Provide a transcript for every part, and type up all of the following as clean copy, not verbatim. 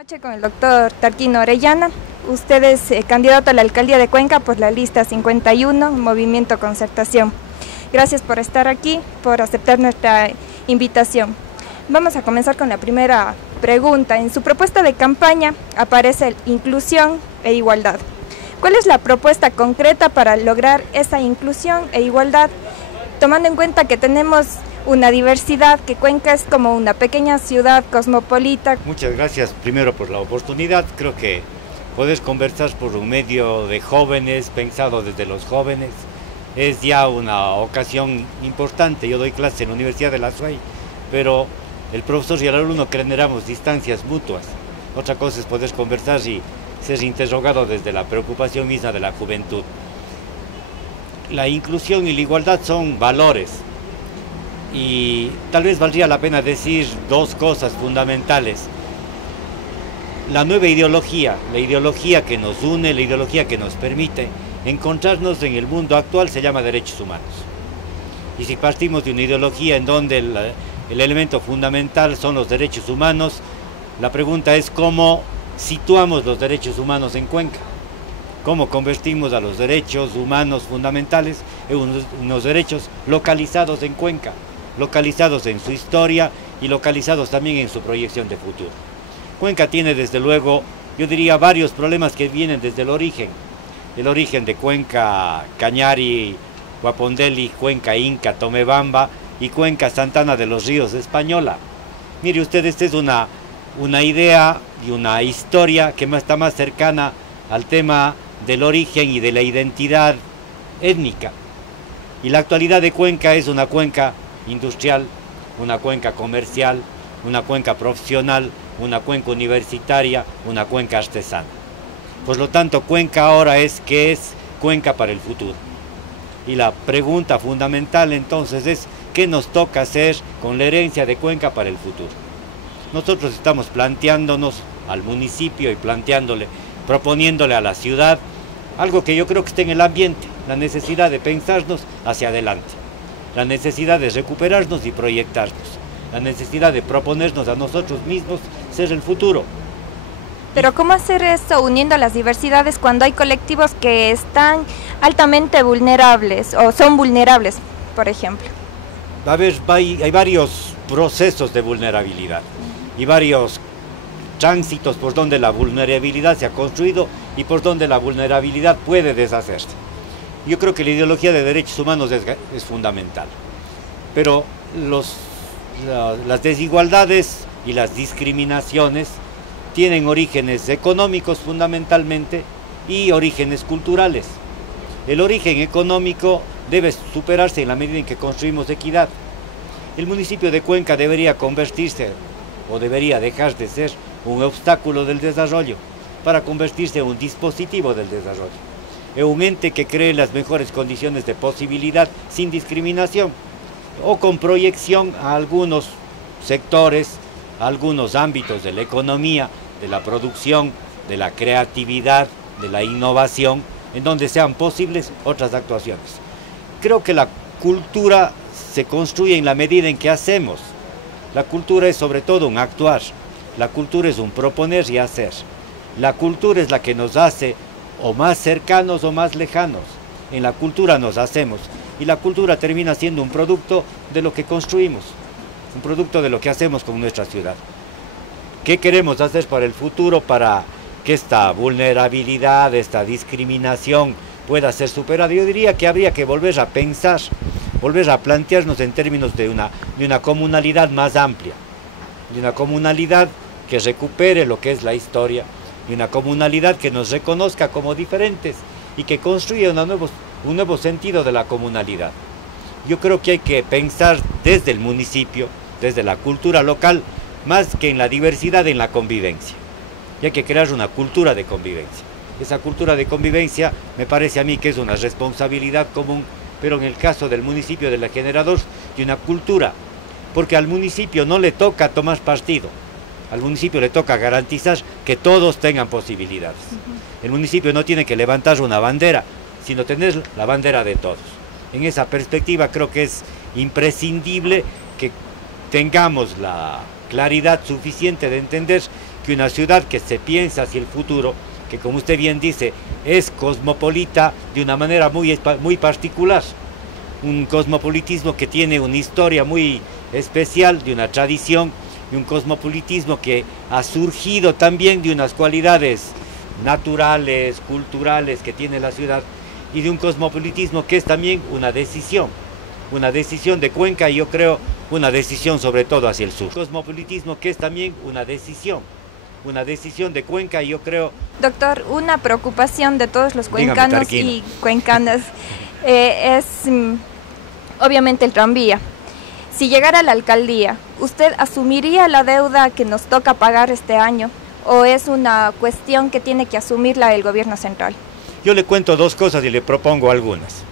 Noche con el doctor Tarquino Orellana. Usted es candidato a la alcaldía de Cuenca por la lista 51, Movimiento Concertación. Gracias por estar aquí, por aceptar nuestra invitación. Vamos a comenzar con la primera pregunta. En su propuesta de campaña aparece inclusión e igualdad. ¿Cuál es la propuesta concreta para lograr esa inclusión e igualdad, tomando en cuenta que tenemos una diversidad, que Cuenca es como una pequeña ciudad cosmopolita? Muchas gracias primero por la oportunidad. Creo que puedes conversar por un medio de jóvenes, pensado desde los jóvenes. Es ya una ocasión importante. Yo doy clase en la Universidad de la SUAY, pero el profesor y el alumno generamos distancias mutuas. Otra cosa es poder conversar y ser interrogado desde la preocupación misma de la juventud. La inclusión y la igualdad son valores. Y tal vez valdría la pena decir dos cosas fundamentales. La nueva ideología, la ideología que nos une, la ideología que nos permite encontrarnos en el mundo actual se llama derechos humanos. Y si partimos de una ideología en donde el elemento fundamental son los derechos humanos, la pregunta es cómo situamos los derechos humanos en Cuenca. Cómo convertimos a los derechos humanos fundamentales en unos derechos localizados en Cuenca, localizados en su historia y localizados también en su proyección de futuro. Cuenca tiene desde luego, yo diría, varios problemas que vienen desde el origen de Cuenca Cañari, Guapondeli, Cuenca Inca, Tomebamba y Cuenca Santana de los Ríos Española. Mire usted, esta es una idea y una historia que está más cercana al tema del origen y de la identidad étnica. Y la actualidad de Cuenca es una cuenca industrial, una cuenca comercial, una cuenca profesional, una cuenca universitaria, una cuenca artesana. Por lo tanto, Cuenca ahora es Cuenca para el futuro. Y la pregunta fundamental entonces es, ¿qué nos toca hacer con la herencia de Cuenca para el futuro? Nosotros estamos planteándonos al municipio y proponiéndole a la ciudad algo que yo creo que está en el ambiente, la necesidad de pensarnos hacia adelante, la necesidad de recuperarnos y proyectarnos, la necesidad de proponernos a nosotros mismos ser el futuro. Pero ¿cómo hacer eso uniendo las diversidades cuando hay colectivos que están altamente vulnerables o son vulnerables, por ejemplo? A ver, hay varios procesos de vulnerabilidad y varios tránsitos por donde la vulnerabilidad se ha construido y por donde la vulnerabilidad puede deshacerse. Yo creo que la ideología de derechos humanos es fundamental, pero las desigualdades y las discriminaciones tienen orígenes económicos fundamentalmente y orígenes culturales. El origen económico debe superarse en la medida en que construimos equidad. El municipio de Cuenca debería convertirse o debería dejar de ser un obstáculo del desarrollo para convertirse en un dispositivo del desarrollo, en un ente que cree las mejores condiciones de posibilidad sin discriminación o con proyección a algunos sectores, a algunos ámbitos de la economía, de la producción, de la creatividad, de la innovación, en donde sean posibles otras actuaciones. Creo que la cultura se construye en la medida en que hacemos. La cultura es sobre todo un actuar, la cultura es un proponer y hacer. La cultura es la que nos hace o más cercanos o más lejanos. En la cultura nos hacemos y la cultura termina siendo un producto de lo que construimos, un producto de lo que hacemos con nuestra ciudad. ¿Qué queremos hacer para el futuro para que esta vulnerabilidad, esta discriminación pueda ser superada? Yo diría que habría que volver a pensar, volver a plantearnos en términos de una comunalidad más amplia, de una comunalidad que recupere lo que es la historia, de una comunalidad que nos reconozca como diferentes y que construya un nuevo sentido de la comunalidad. Yo creo que hay que pensar desde el municipio, desde la cultura local, más que en la diversidad, en la convivencia. Y hay que crear una cultura de convivencia. Esa cultura de convivencia me parece a mí que es una responsabilidad común, pero en el caso del municipio de La Generador, de una cultura, porque al municipio no le toca tomar partido, al municipio le toca garantizar que todos tengan posibilidades. El municipio no tiene que levantar una bandera, sino tener la bandera de todos. En esa perspectiva creo que es imprescindible que tengamos la claridad suficiente de entender que una ciudad que se piensa hacia el futuro, que como usted bien dice, es cosmopolita de una manera muy particular, un cosmopolitismo que tiene una historia muy especial, de una tradición, y un cosmopolitismo que ha surgido también de unas cualidades naturales, culturales que tiene la ciudad, y de un cosmopolitismo que es también una decisión de Cuenca, y yo creo una decisión sobre todo hacia el sur. Cosmopolitismo que es también una decisión de Cuenca, y yo creo... Doctor, una preocupación de todos los cuencanos y cuencanas es obviamente el tranvía. Si llegara a la alcaldía, ¿usted asumiría la deuda que nos toca pagar este año o es una cuestión que tiene que asumirla el gobierno central? Yo le cuento dos cosas y le propongo algunas.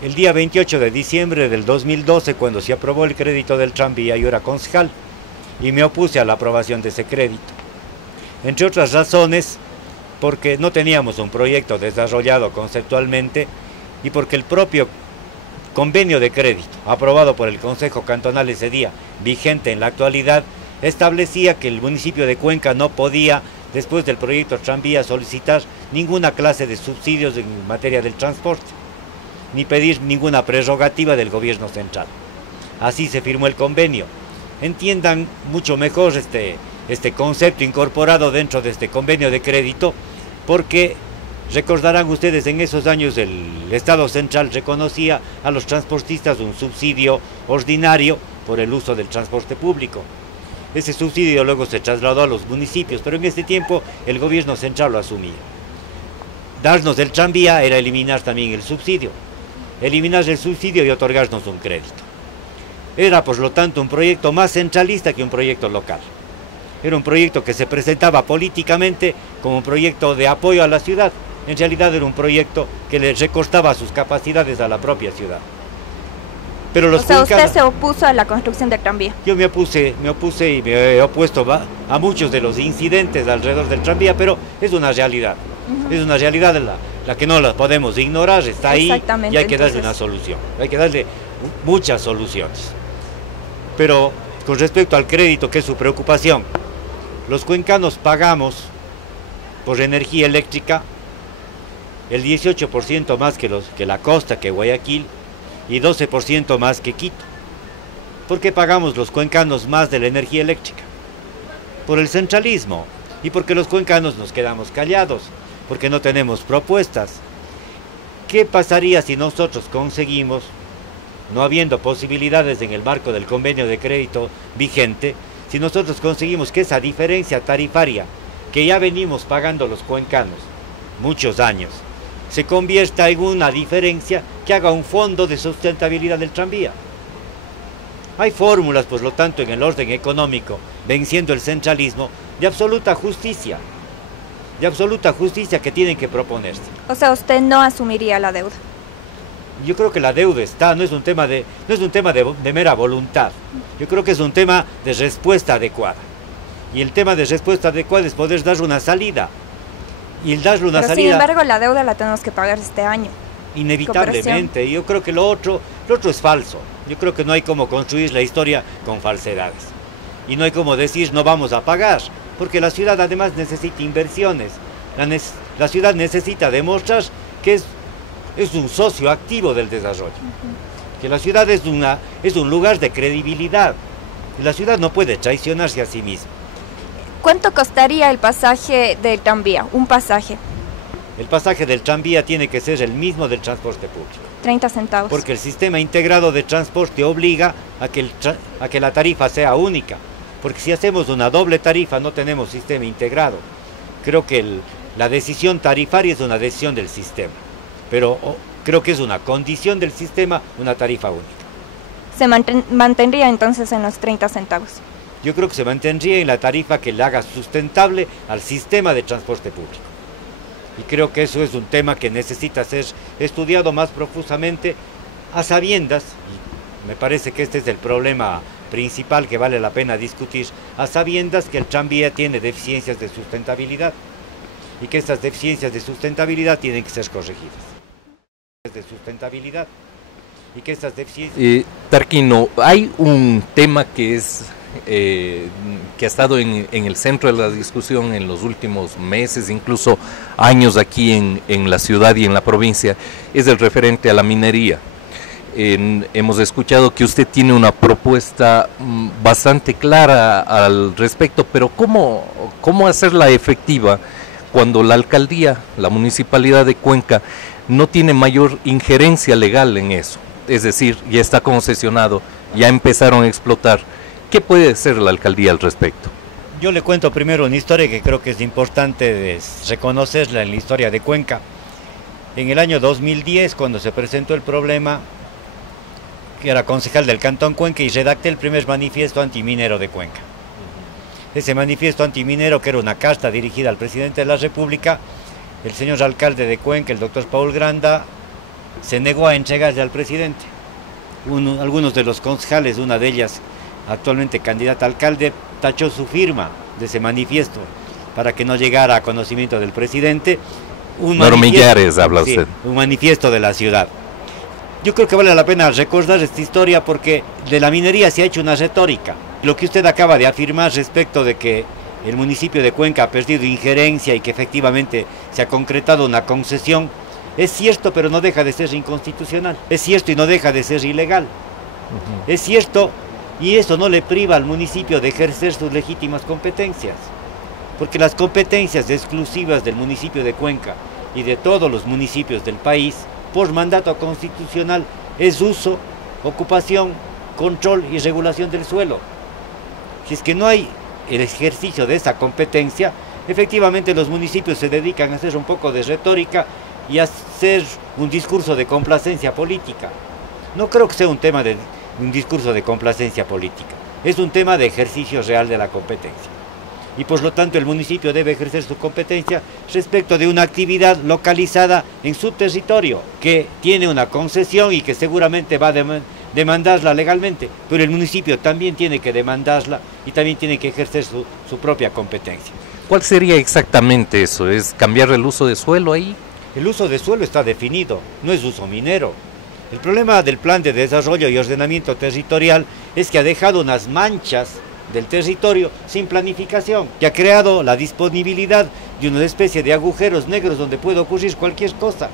El día 28 de diciembre del 2012, cuando se aprobó el crédito del tranvía, yo era concejal y me opuse a la aprobación de ese crédito. Entre otras razones, porque no teníamos un proyecto desarrollado conceptualmente y porque el propio convenio de crédito, aprobado por el Consejo Cantonal ese día, vigente en la actualidad, establecía que el municipio de Cuenca no podía, después del proyecto tranvía, solicitar ninguna clase de subsidios en materia del transporte, ni pedir ninguna prerrogativa del gobierno central. Así se firmó el convenio. Entiendan mucho mejor este concepto incorporado dentro de este convenio de crédito, porque recordarán ustedes, en esos años el Estado central reconocía a los transportistas un subsidio ordinario por el uso del transporte público. Ese subsidio luego se trasladó a los municipios, pero en este tiempo el gobierno central lo asumía. Darnos el tranvía era eliminar también el subsidio. Eliminar el subsidio y otorgarnos un crédito. Era, por lo tanto, un proyecto más centralista que un proyecto local. Era un proyecto que se presentaba políticamente como un proyecto de apoyo a la ciudad. En realidad era un proyecto que le recortaba sus capacidades a la propia ciudad. Pero los usted se opuso a la construcción del tranvía. Yo me opuse y me he opuesto a muchos de los incidentes alrededor del tranvía, pero es una realidad. Es una realidad la que no la podemos ignorar, está ahí y hay que darle una solución. Hay que darle muchas soluciones. Pero con respecto al crédito, que es su preocupación, los cuencanos pagamos por energía eléctrica el 18% más que la costa, que Guayaquil, y 12% más que Quito. ¿Por qué pagamos los cuencanos más de la energía eléctrica? Por el centralismo y porque los cuencanos nos quedamos callados, porque no tenemos propuestas. ¿Qué pasaría si nosotros conseguimos, no habiendo posibilidades en el marco del convenio de crédito vigente, si nosotros conseguimos que esa diferencia tarifaria que ya venimos pagando los cuencanos muchos años, se convierta en una diferencia que haga un fondo de sustentabilidad del tranvía? Hay fórmulas, por lo tanto, en el orden económico, venciendo el centralismo, de absoluta justicia que tienen que proponerse. O sea, usted no asumiría la deuda. Yo creo que la deuda está, no es un tema de mera voluntad. Yo creo que es un tema de respuesta adecuada. Y el tema de respuesta adecuada es poder dar una salida. Y el darle una salida... Sin embargo, la deuda la tenemos que pagar este año. Inevitablemente. Yo creo que lo otro es falso. Yo creo que no hay cómo construir la historia con falsedades. Y no hay cómo decir no vamos a pagar. Porque la ciudad además necesita inversiones. La ciudad necesita demostrar que es un socio activo del desarrollo. Que la ciudad es un lugar de credibilidad. La ciudad no puede traicionarse a sí misma. ¿Cuánto costaría el pasaje del tranvía? Un pasaje. El pasaje del tranvía tiene que ser el mismo del transporte público. 30 centavos. Porque el sistema integrado de transporte obliga a que la tarifa sea única. Porque si hacemos una doble tarifa no tenemos sistema integrado. Creo que la decisión tarifaria es una decisión del sistema. Pero creo que es una condición del sistema una tarifa única. ¿Se mantendría entonces en los 30 centavos? Yo creo que se mantendría en la tarifa que le haga sustentable al sistema de transporte público. Y creo que eso es un tema que necesita ser estudiado más profusamente a sabiendas, y me parece que este es el problema principal que vale la pena discutir, a sabiendas que el tranvía tiene deficiencias de sustentabilidad y que estas deficiencias de sustentabilidad tienen que ser corregidas. Tarquino, hay un tema que es que ha estado en el centro de la discusión en los últimos meses, incluso años aquí en la ciudad y en la provincia, es el referente a la minería. Hemos escuchado que usted tiene una propuesta bastante clara al respecto, pero ¿cómo hacerla efectiva cuando la alcaldía, la municipalidad de Cuenca, no tiene mayor injerencia legal en eso? Es decir, ya está concesionado, ya empezaron a explotar. ¿Qué puede hacer la alcaldía al respecto? Yo le cuento primero una historia que creo que es importante de reconocerla en la historia de Cuenca. En el año 2010, cuando se presentó el problema, que era concejal del Cantón Cuenca y redacté el primer manifiesto antiminero de Cuenca. Ese manifiesto antiminero, que era una carta dirigida al presidente de la República, el señor alcalde de Cuenca, el doctor Paul Granda, se negó a entregarle al presidente. Algunos de los concejales, una de ellas actualmente candidata a alcalde, tachó su firma de ese manifiesto para que no llegara a conocimiento del presidente. Millares habla usted. Sí, un manifiesto de la ciudad. Yo creo que vale la pena recordar esta historia porque de la minería se ha hecho una retórica. Lo que usted acaba de afirmar respecto de que el municipio de Cuenca ha perdido injerencia y que efectivamente se ha concretado una concesión, es cierto, pero no deja de ser inconstitucional. Es cierto y no deja de ser ilegal. Es cierto, y eso no le priva al municipio de ejercer sus legítimas competencias. Porque las competencias exclusivas del municipio de Cuenca y de todos los municipios del país, por mandato constitucional, es uso, ocupación, control y regulación del suelo. Si es que no hay el ejercicio de esa competencia, efectivamente los municipios se dedican a hacer un poco de retórica y a hacer un discurso de complacencia política. No creo que sea un tema de un discurso de complacencia política, es un tema de ejercicio real de la competencia. Y por lo tanto el municipio debe ejercer su competencia respecto de una actividad localizada en su territorio, que tiene una concesión y que seguramente va a demandarla legalmente, pero el municipio también tiene que demandarla y también tiene que ejercer su propia competencia. ¿Cuál sería exactamente eso? ¿Es cambiar el uso de suelo ahí? El uso de suelo está definido, no es uso minero. El problema del plan de desarrollo y ordenamiento territorial es que ha dejado unas manchas del territorio sin planificación, que ha creado la disponibilidad de una especie de agujeros negros donde puede ocurrir cualquier cosa,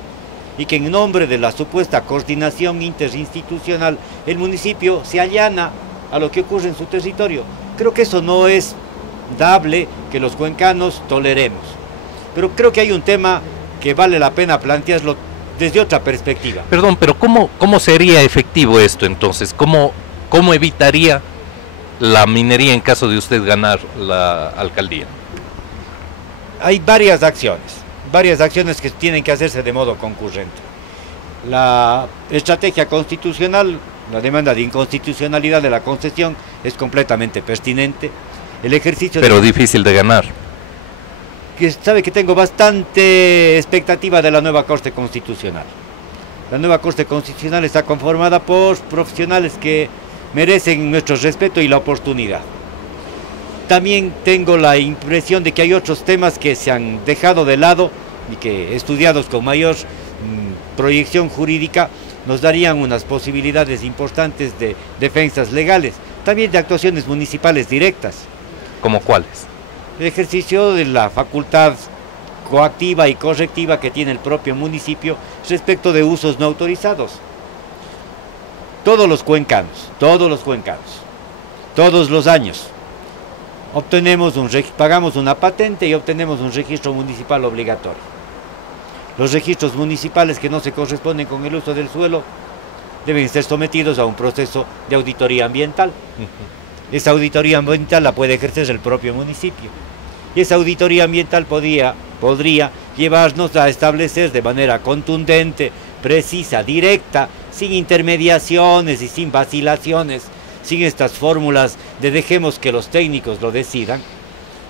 y que en nombre de la supuesta coordinación interinstitucional el municipio se allana a lo que ocurre en su territorio. Creo que eso no es dable que los cuencanos toleremos, pero creo que hay un tema que vale la pena plantearlo desde otra perspectiva. Perdón, pero ¿cómo sería efectivo esto entonces? ¿Cómo evitaría la minería en caso de usted ganar la alcaldía? Hay varias acciones que tienen que hacerse de modo concurrente. La estrategia constitucional, la demanda de inconstitucionalidad de la concesión es completamente pertinente. El ejercicio pero difícil de ganar. Que sabe que tengo bastante expectativa de la nueva Corte Constitucional. La nueva Corte Constitucional está conformada por profesionales que merecen nuestro respeto y la oportunidad. También tengo la impresión de que hay otros temas que se han dejado de lado y que, estudiados con mayor proyección jurídica, nos darían unas posibilidades importantes de defensas legales, también de actuaciones municipales directas. ¿Cómo cuáles? El ejercicio de la facultad coactiva y correctiva que tiene el propio municipio respecto de usos no autorizados. Todos los cuencanos, todos los años, pagamos una patente y obtenemos un registro municipal obligatorio. Los registros municipales que no se corresponden con el uso del suelo deben ser sometidos a un proceso de auditoría ambiental. Esa auditoría ambiental la puede ejercer el propio municipio. Y esa auditoría ambiental podría llevarnos a establecer de manera contundente, precisa, directa, sin intermediaciones y sin vacilaciones, sin estas fórmulas de dejemos que los técnicos lo decidan,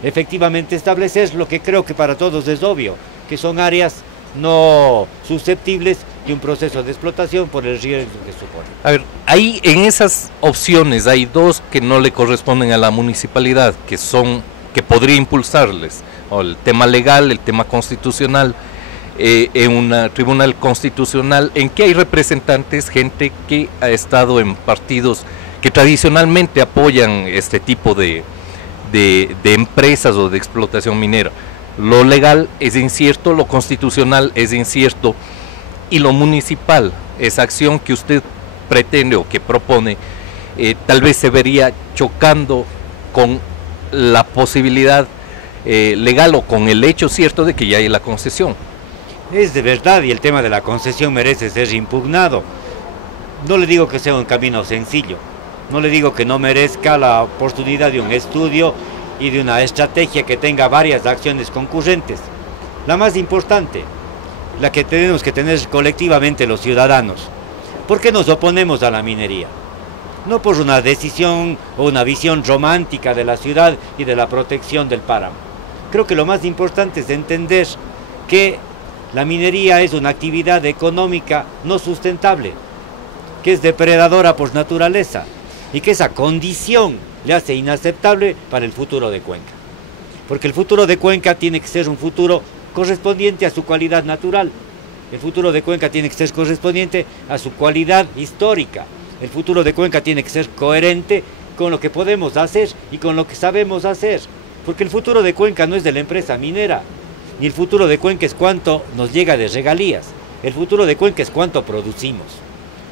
efectivamente establecer lo que creo que para todos es obvio, que son áreas no susceptibles de un proceso de explotación por el riesgo que supone. A ver, ahí en esas opciones hay dos que no le corresponden a la municipalidad, que podría impulsarles, o el tema legal, el tema constitucional. En un tribunal constitucional en que hay representantes, gente que ha estado en partidos que tradicionalmente apoyan este tipo de empresas o de explotación minera. Lo legal es incierto, lo constitucional es incierto y lo municipal, esa acción que usted pretende o que propone, tal vez se vería chocando con la posibilidad legal o con el hecho cierto de que ya hay la concesión. Es de verdad, y el tema de la concesión merece ser impugnado. No le digo que sea un camino sencillo, no le digo que no merezca la oportunidad de un estudio y de una estrategia que tenga varias acciones concurrentes. La más importante, la que tenemos que tener colectivamente los ciudadanos. ¿Por qué nos oponemos a la minería? No por una decisión o una visión romántica de la ciudad y de la protección del páramo. Creo que lo más importante es entender que la minería es una actividad económica no sustentable, que es depredadora por naturaleza y que esa condición le hace inaceptable para el futuro de Cuenca. Porque el futuro de Cuenca tiene que ser un futuro correspondiente a su cualidad natural. El futuro de Cuenca tiene que ser correspondiente a su cualidad histórica. El futuro de Cuenca tiene que ser coherente con lo que podemos hacer y con lo que sabemos hacer. Porque el futuro de Cuenca no es de la empresa minera, ni el futuro de Cuenca es cuánto nos llega de regalías. El futuro de Cuenca es cuánto producimos.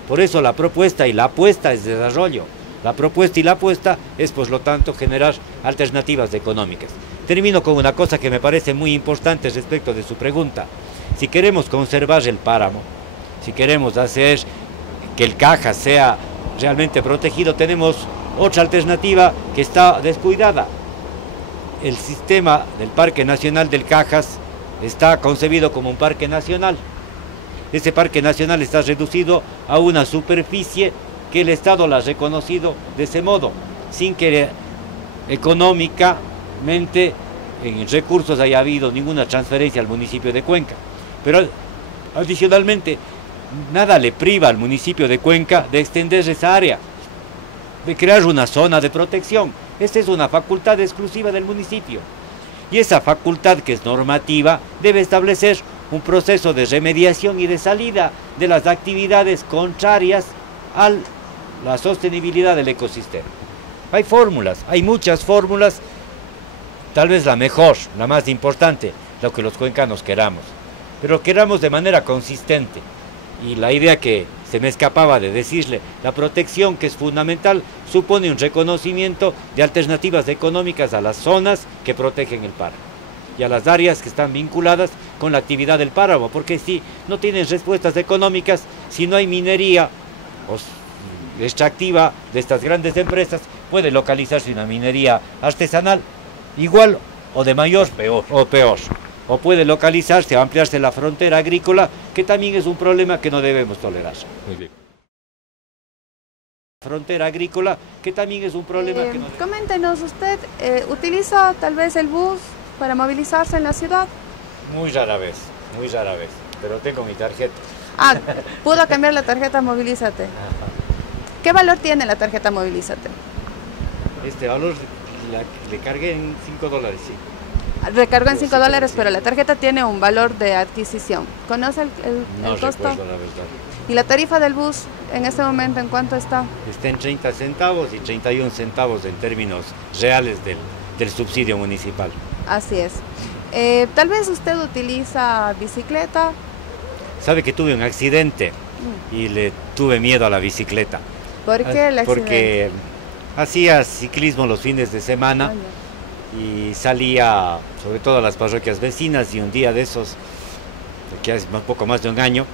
Por eso la propuesta y la apuesta es desarrollo. La propuesta y la apuesta es, por lo tanto, generar alternativas económicas. Termino con una cosa que me parece muy importante respecto de su pregunta. Si queremos conservar el páramo, si queremos hacer que el Cajas sea realmente protegido, tenemos otra alternativa que está descuidada. El sistema del Parque Nacional del Cajas está concebido como un parque nacional. Ese parque nacional está reducido a una superficie que el Estado la ha reconocido de ese modo, sin que económicamente en recursos haya habido ninguna transferencia al municipio de Cuenca. Pero adicionalmente, nada le priva al municipio de Cuenca de extender esa área, de crear una zona de protección. Esta es una facultad exclusiva del municipio. Y esa facultad, que es normativa, debe establecer un proceso de remediación y de salida de las actividades contrarias a la sostenibilidad del ecosistema. Hay fórmulas, hay muchas fórmulas, tal vez la mejor, la más importante, lo que los cuencanos queramos, pero queramos de manera consistente. Y la idea que se me escapaba de decirle, la protección, que es fundamental, supone un reconocimiento de alternativas económicas a las zonas que protegen el páramo y a las áreas que están vinculadas con la actividad del páramo, porque si no tienen respuestas económicas, si no hay minería extractiva de estas grandes empresas, puede localizarse una minería artesanal igual o de mayor o peor. O puede localizarse o ampliarse la frontera agrícola, que también es un problema que no debemos tolerar. Muy bien. Frontera agrícola, que también es un problema que no debemos. Coméntenos, ¿usted utiliza tal vez el bus para movilizarse en la ciudad? Muy rara vez, pero tengo mi tarjeta. Ah, pudo cambiar la tarjeta Movilízate. ¿Qué valor tiene la tarjeta Movilízate? Este valor le cargué en $5, sí. Recargó en $5, pero la tarjeta tiene un valor de adquisición. ¿Conoce el costo? No recuerdo, la verdad. ¿Y la tarifa del bus en este momento en cuánto está? Está en 30 centavos y 31 centavos en términos reales del subsidio municipal. Así es. Tal vez usted utiliza bicicleta. Sabe que tuve un accidente y le tuve miedo a la bicicleta. ¿Por qué el accidente? Porque hacía ciclismo los fines de semana. Y salía sobre todo a las parroquias vecinas, y un día de esos, que hace un poco más de un año,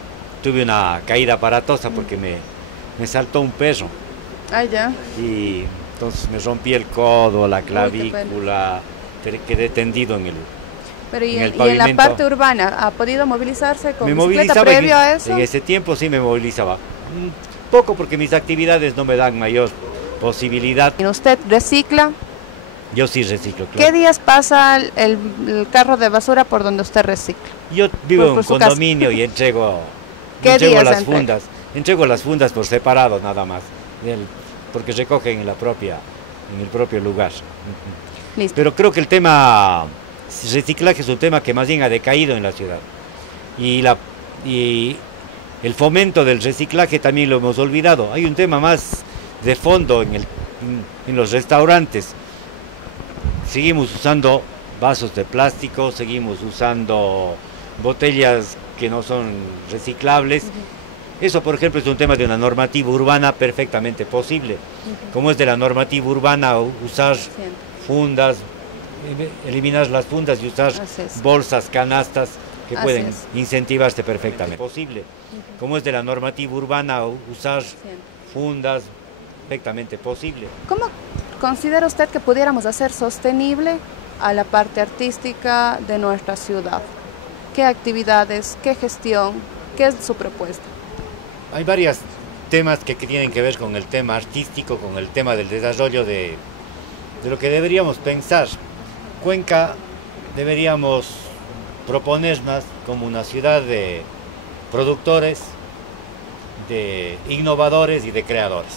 tuve una caída aparatosa porque me saltó un perro. Ah, ya. Y entonces me rompí el codo, la clavícula, quedé tendido en el Pero en el y en la pavimento. Parte urbana, ¿ha podido movilizarse con Me bicicleta movilizaba previo a eso? En ese tiempo sí me movilizaba. Un poco porque mis actividades no me dan mayor posibilidad. ¿Y usted recicla? Yo sí reciclo, claro. ¿Qué días pasa el carro de basura por donde usted recicla? Yo vivo en un su condominio y entrego días las entrega? fundas. Entrego las fundas por separado nada más, porque recogen en el propio lugar. Listo. Pero creo que el tema reciclaje es un tema que más bien ha decaído en la ciudad. Y el fomento del reciclaje también lo hemos olvidado. Hay un tema más de fondo en los restaurantes. Seguimos usando vasos de plástico, seguimos usando botellas que no son reciclables. Eso, por ejemplo, es un tema de una normativa urbana perfectamente posible. Como es de la normativa urbana usar fundas, eliminar las fundas y usar bolsas, canastas que pueden incentivarse perfectamente posible. Como es de la normativa urbana usar fundas perfectamente posible. ¿Cómo considera usted que pudiéramos hacer sostenible a la parte artística de nuestra ciudad? ¿Qué actividades, qué gestión, qué es su propuesta? Hay varios temas que tienen que ver con el tema artístico, con el tema del desarrollo de lo que deberíamos pensar. Cuenca deberíamos proponernos como una ciudad de productores, de innovadores y de creadores.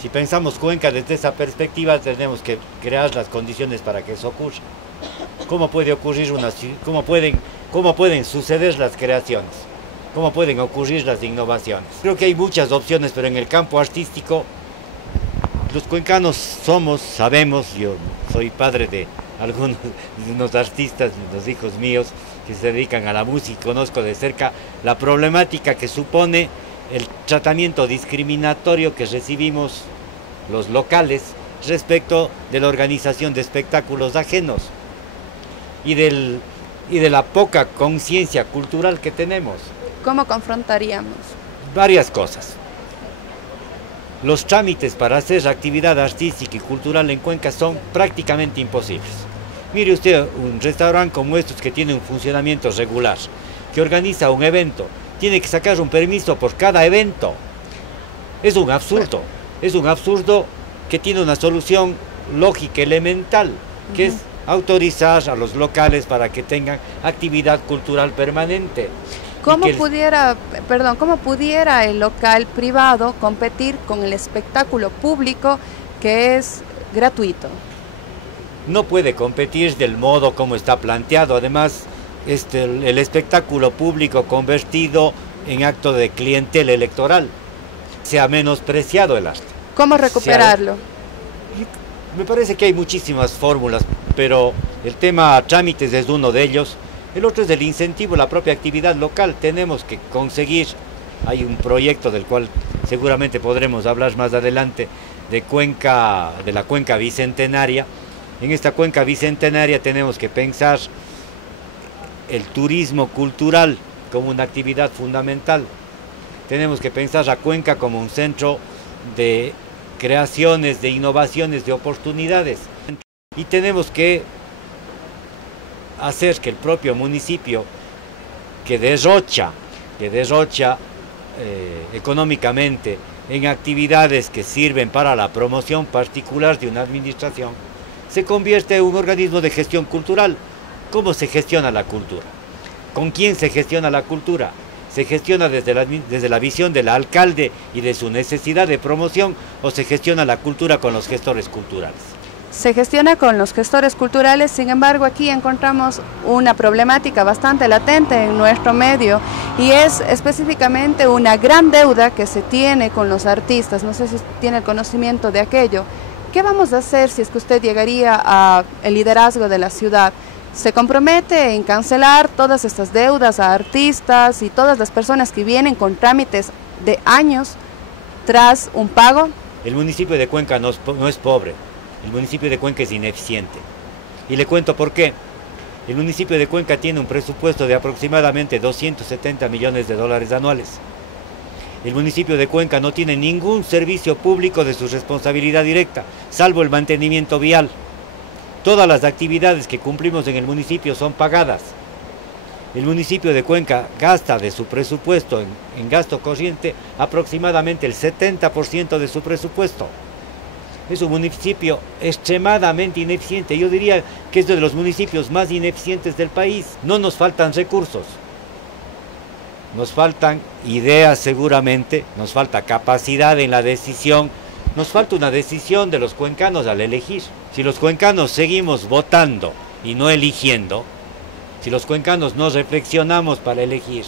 Si pensamos Cuenca desde esa perspectiva, tenemos que crear las condiciones para que eso ocurra. ¿Cómo puede ocurrir cómo pueden suceder las creaciones? ¿Cómo pueden ocurrir las innovaciones? Creo que hay muchas opciones, pero en el campo artístico, los cuencanos sabemos, yo soy padre de unos artistas, los hijos míos que se dedican a la música, conozco de cerca la problemática que supone el tratamiento discriminatorio que recibimos los locales respecto de la organización de espectáculos ajenos y de la poca conciencia cultural que tenemos. ¿Cómo confrontaríamos? Varias cosas. Los trámites para hacer actividad artística y cultural en Cuenca son prácticamente imposibles. Mire usted, un restaurante como estos que tiene un funcionamiento regular, que organiza un evento, tiene que sacar un permiso por cada evento. Es un absurdo que tiene una solución lógica elemental, que es autorizar a los locales para que tengan actividad cultural permanente. ¿Cómo pudiera el local privado competir con el espectáculo público que es gratuito? No puede competir del modo como está planteado. Además, el espectáculo público convertido en acto de clientela electoral. Se ha menospreciado el arte. ¿Cómo recuperarlo? Me parece que hay muchísimas fórmulas, pero el tema trámites es uno de ellos. El otro es el incentivo, la propia actividad local. Tenemos que conseguir, hay un proyecto del cual seguramente podremos hablar más adelante, de la cuenca bicentenaria. En esta cuenca bicentenaria tenemos que pensar el turismo cultural como una actividad fundamental. Tenemos que pensar a Cuenca como un centro de creaciones, de innovaciones, de oportunidades. Y tenemos que hacer que el propio municipio que derrocha económicamente en actividades que sirven para la promoción particular de una administración, se convierte en un organismo de gestión cultural. ¿Cómo se gestiona la cultura? ¿Con quién se gestiona la cultura? ¿Se gestiona desde la visión del alcalde y de su necesidad de promoción o se gestiona la cultura con los gestores culturales? Se gestiona con los gestores culturales, sin embargo aquí encontramos una problemática bastante latente en nuestro medio y es específicamente una gran deuda que se tiene con los artistas. No sé si tiene el conocimiento de aquello. ¿Qué vamos a hacer si es que usted llegaría al liderazgo de la ciudad? ¿Se compromete en cancelar todas estas deudas a artistas y todas las personas que vienen con trámites de años tras un pago? El municipio de Cuenca no es pobre. El municipio de Cuenca es ineficiente. Y le cuento por qué. El municipio de Cuenca tiene un presupuesto de aproximadamente 270 millones de dólares anuales. El municipio de Cuenca no tiene ningún servicio público de su responsabilidad directa, salvo el mantenimiento vial. Todas las actividades que cumplimos en el municipio son pagadas. El municipio de Cuenca gasta de su presupuesto en gasto corriente aproximadamente el 70% de su presupuesto. Es un municipio extremadamente ineficiente. Yo diría que es de los municipios más ineficientes del país. No nos faltan recursos. Nos faltan ideas seguramente, nos falta capacidad en la decisión, nos falta una decisión de los cuencanos al elegir. Si los cuencanos seguimos votando y no eligiendo, si los cuencanos no reflexionamos para elegir,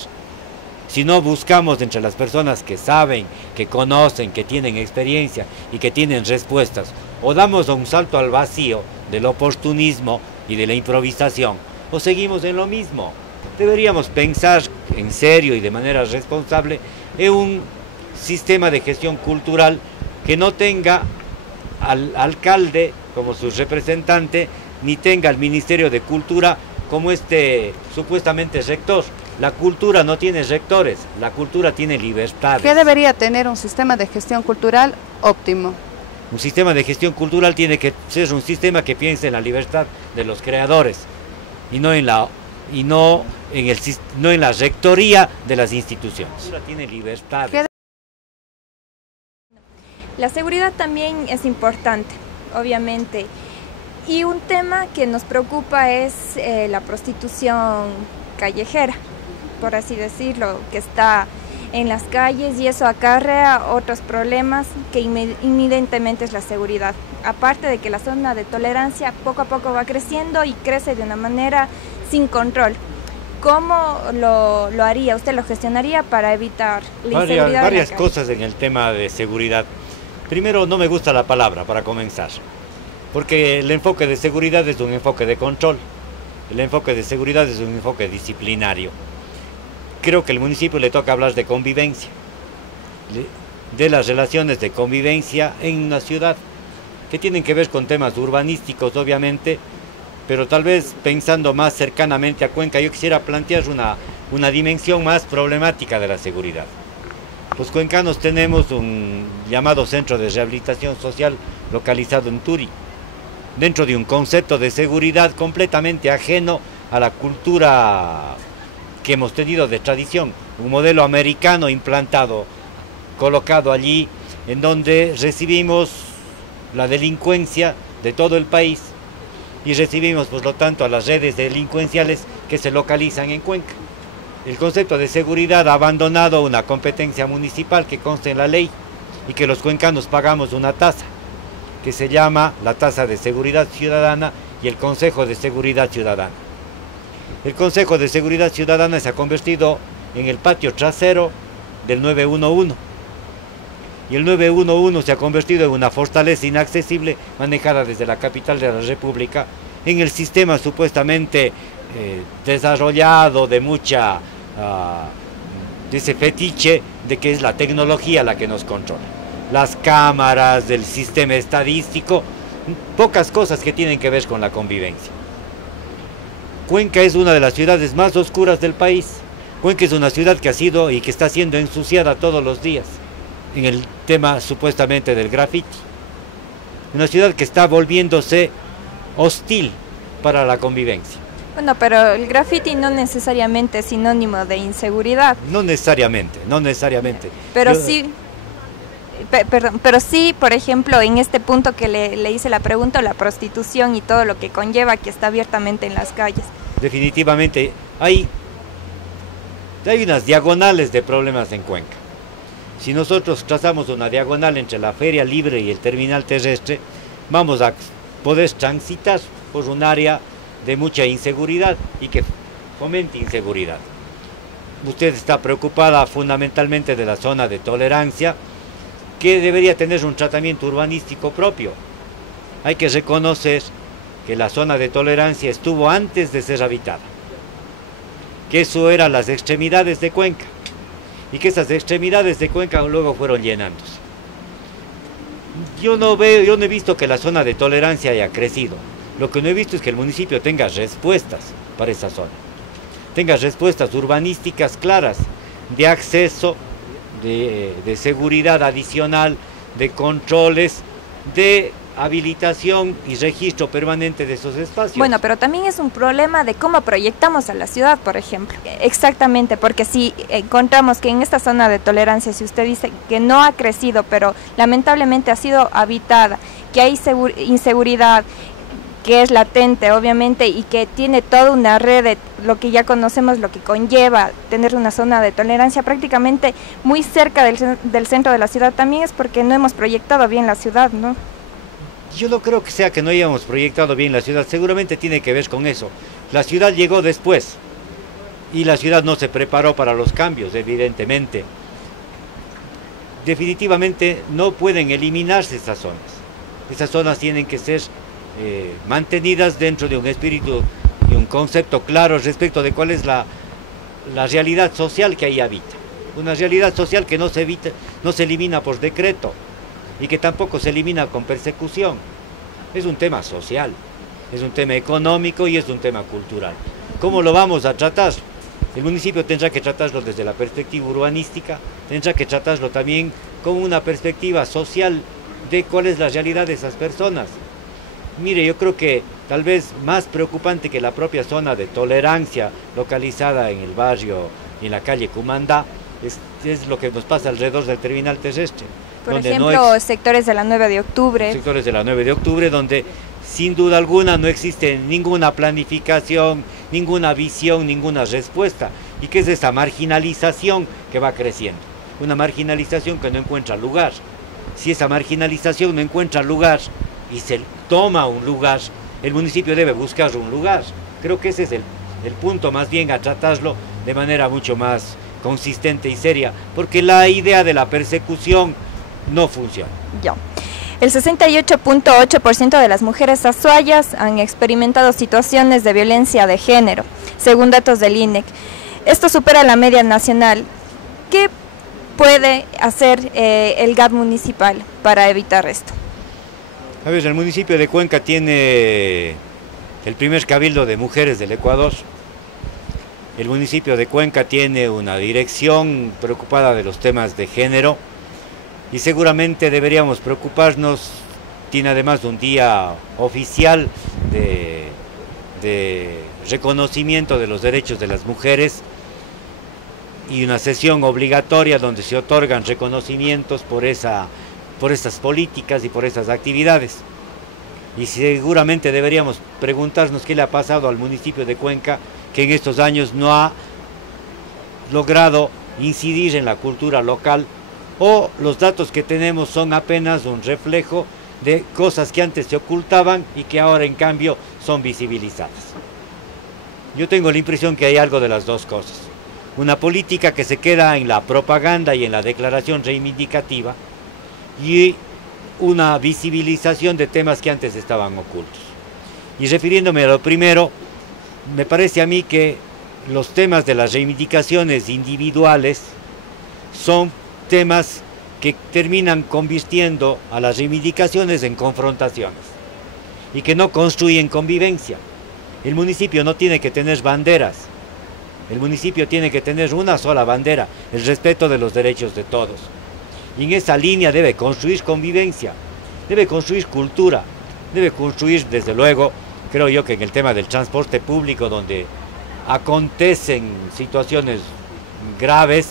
Si no buscamos entre las personas que saben, que conocen, que tienen experiencia y que tienen respuestas, o damos un salto al vacío del oportunismo y de la improvisación, o seguimos en lo mismo. Deberíamos pensar en serio y de manera responsable en un sistema de gestión cultural que no tenga al alcalde como su representante, ni tenga al Ministerio de Cultura como supuestamente rector. La cultura no tiene rectores, la cultura tiene libertades. ¿Qué debería tener un sistema de gestión cultural óptimo? Un sistema de gestión cultural tiene que ser un sistema que piense en la libertad de los creadores y no en la rectoría de las instituciones. La cultura tiene libertades. La seguridad también es importante, obviamente. Y un tema que nos preocupa es la prostitución callejera, por así decirlo, que está en las calles, y eso acarrea otros problemas que inminentemente es la seguridad. Aparte de que la zona de tolerancia poco a poco va creciendo y crece de una manera sin control. ¿Cómo lo haría? ¿Usted lo gestionaría para evitar la inseguridad? Varias cosas en el tema de seguridad. Primero, no me gusta la palabra para comenzar, porque el enfoque de seguridad es un enfoque de control, el enfoque de seguridad es un enfoque disciplinario. Creo que al municipio le toca hablar de convivencia, de las relaciones de convivencia en una ciudad, que tienen que ver con temas urbanísticos, obviamente, pero tal vez pensando más cercanamente a Cuenca, yo quisiera plantear una dimensión más problemática de la seguridad. Los cuencanos tenemos un llamado Centro de Rehabilitación Social localizado en Turi, dentro de un concepto de seguridad completamente ajeno a la cultura que hemos tenido de tradición, un modelo americano implantado, colocado allí, en donde recibimos la delincuencia de todo el país y recibimos, por lo tanto, a las redes delincuenciales que se localizan en Cuenca. El concepto de seguridad ha abandonado una competencia municipal que consta en la ley y que los cuencanos pagamos una tasa, que se llama la tasa de seguridad ciudadana y el Consejo de Seguridad Ciudadana. El Consejo de Seguridad Ciudadana se ha convertido en el patio trasero del 911 y el 911 se ha convertido en una fortaleza inaccesible manejada desde la capital de la República en el sistema supuestamente desarrollado de de ese fetiche de que es la tecnología la que nos controla. Las cámaras, del sistema estadístico, pocas cosas que tienen que ver con la convivencia. Cuenca es una de las ciudades más oscuras del país. Cuenca es una ciudad que ha sido y que está siendo ensuciada todos los días en el tema supuestamente del graffiti. Una ciudad que está volviéndose hostil para la convivencia. Bueno, pero el graffiti no necesariamente es sinónimo de inseguridad. No necesariamente. Pero pero sí, por ejemplo, en este punto que le hice la pregunta, la prostitución y todo lo que conlleva, que está abiertamente en las calles. Definitivamente hay unas diagonales de problemas en Cuenca. Si nosotros trazamos una diagonal entre la feria libre y el terminal terrestre, vamos a poder transitar por un área de mucha inseguridad y que fomente inseguridad. Usted está preocupada fundamentalmente de la zona de tolerancia, que debería tener un tratamiento urbanístico propio. Hay que reconocer que la zona de tolerancia estuvo antes de ser habitada, que eso eran las extremidades de Cuenca, y que esas extremidades de Cuenca luego fueron llenándose. Yo no he visto que la zona de tolerancia haya crecido. Lo que no he visto es que el municipio tenga respuestas para esa zona. Tenga respuestas urbanísticas claras, de acceso, de seguridad adicional, de controles, de habilitación y registro permanente de esos espacios. Bueno, pero también es un problema de cómo proyectamos a la ciudad, por ejemplo. Exactamente, porque si encontramos que en esta zona de tolerancia, si usted dice que no ha crecido, pero lamentablemente ha sido habitada, que hay inseguridad, que es latente, obviamente, y que tiene toda una red de lo que ya conocemos, lo que conlleva tener una zona de tolerancia prácticamente muy cerca del centro de la ciudad, también es porque no hemos proyectado bien la ciudad, ¿no? Yo no creo que sea que no hayamos proyectado bien la ciudad, seguramente tiene que ver con eso. La ciudad llegó después, y la ciudad no se preparó para los cambios, evidentemente. Definitivamente no pueden eliminarse estas zonas. Estas zonas tienen que ser mantenidas dentro de un espíritu y un concepto claro respecto de cuál es la realidad social que ahí habita. Una realidad social que no se elimina por decreto y que tampoco se elimina con persecución. Es un tema social, es un tema económico y es un tema cultural. ¿Cómo lo vamos a tratar? El municipio tendrá que tratarlo desde la perspectiva urbanística, tendrá que tratarlo también con una perspectiva social de cuál es la realidad de esas personas. Mire, yo creo que tal vez más preocupante que la propia zona de tolerancia localizada en el barrio y en la calle Cumandá es lo que nos pasa alrededor del terminal terrestre. Por ejemplo, sectores de la 9 de octubre. Sectores de la 9 de octubre, donde sin duda alguna no existe ninguna planificación, ninguna visión, ninguna respuesta. Y que es esa marginalización que va creciendo. Una marginalización que no encuentra lugar. Si esa marginalización no encuentra lugar y se toma un lugar, el municipio debe buscar un lugar. Creo que ese es el punto más bien a tratarlo de manera mucho más consistente y seria, porque la idea de la persecución no funciona. Ya. El 68.8% de las mujeres azuayas han experimentado situaciones de violencia de género, según datos del INEC. Esto supera la media nacional. ¿Qué puede hacer el GAD municipal para evitar esto? A ver, el municipio de Cuenca tiene el primer cabildo de mujeres del Ecuador. El municipio de Cuenca tiene una dirección preocupada de los temas de género y seguramente deberíamos preocuparnos. Tiene además un día oficial de reconocimiento de los derechos de las mujeres y una sesión obligatoria donde se otorgan reconocimientos por esas políticas y por esas actividades. Y seguramente deberíamos preguntarnos qué le ha pasado al municipio de Cuenca, que en estos años no ha logrado incidir en la cultura local, o los datos que tenemos son apenas un reflejo de cosas que antes se ocultaban y que ahora en cambio son visibilizadas. Yo tengo la impresión que hay algo de las dos cosas. Una política que se queda en la propaganda y en la declaración reivindicativa y una visibilización de temas que antes estaban ocultos. Y refiriéndome a lo primero, me parece a mí que los temas de las reivindicaciones individuales son temas que terminan convirtiendo a las reivindicaciones en confrontaciones y que no construyen convivencia. El municipio no tiene que tener banderas, el municipio tiene que tener una sola bandera, el respeto de los derechos de todos. Y en esa línea debe construir convivencia, debe construir cultura, debe construir, desde luego, creo yo que en el tema del transporte público, donde acontecen situaciones graves,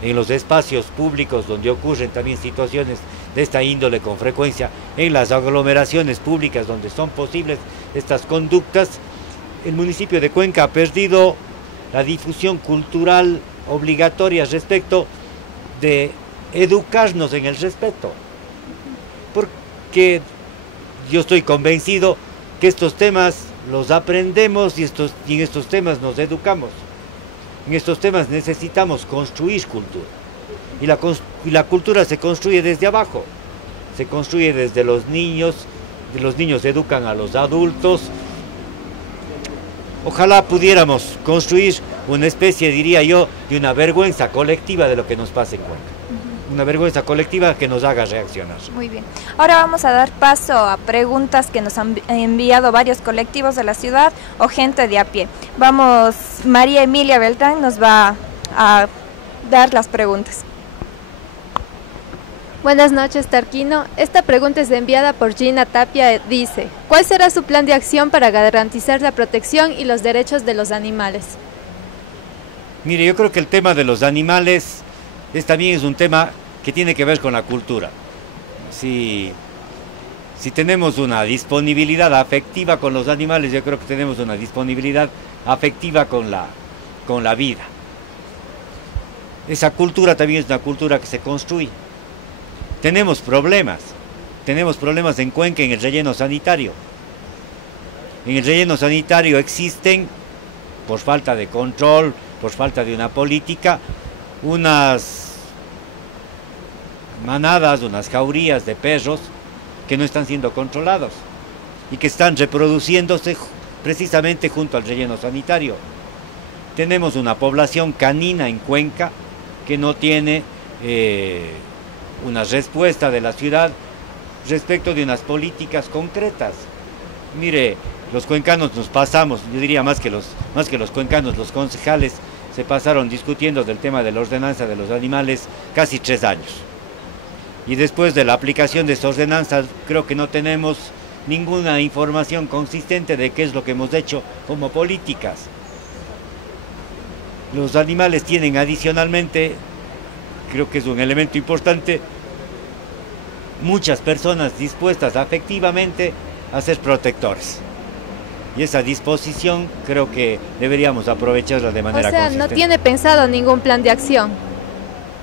en los espacios públicos donde ocurren también situaciones de esta índole con frecuencia, en las aglomeraciones públicas donde son posibles estas conductas, el municipio de Cuenca ha perdido la difusión cultural obligatoria respecto de educarnos en el respeto, porque yo estoy convencido que estos temas los aprendemos y en estos temas nos educamos. En estos temas necesitamos construir cultura y la cultura se construye desde abajo, se construye desde los niños educan a los adultos. Ojalá pudiéramos construir una especie, diría yo, de una vergüenza colectiva de lo que nos pasa en Cuenca. Una vergüenza colectiva que nos haga reaccionar. Muy bien. Ahora vamos a dar paso a preguntas que nos han enviado varios colectivos de la ciudad o gente de a pie. Vamos, María Emilia Beltrán nos va a dar las preguntas. Buenas noches, Tarquino. Esta pregunta es enviada por Gina Tapia. Dice, ¿cuál será su plan de acción para garantizar la protección y los derechos de los animales? Mire, yo creo que el tema de los animales también es un tema que tiene que ver con la cultura. Si tenemos una disponibilidad afectiva con los animales, yo creo que tenemos una disponibilidad afectiva con la vida. Esa cultura también es una cultura que se construye. Tenemos problemas en Cuenca en el relleno sanitario. En el relleno sanitario existen, por falta de control, por falta de una política, unas manadas, unas jaurías de perros que no están siendo controlados y que están reproduciéndose precisamente junto al relleno sanitario. Tenemos una población canina en Cuenca que no tiene una respuesta de la ciudad respecto de unas políticas concretas. Mire, los cuencanos nos pasamos, yo diría más que los cuencanos, los concejales se pasaron discutiendo del tema de la ordenanza de los animales casi 3 años. Y después de la aplicación de esa ordenanza, creo que no tenemos ninguna información consistente de qué es lo que hemos hecho como políticas. Los animales tienen adicionalmente, creo que es un elemento importante, muchas personas dispuestas afectivamente a ser protectores. Y esa disposición creo que deberíamos aprovecharla de manera consistente. No tiene pensado ningún plan de acción.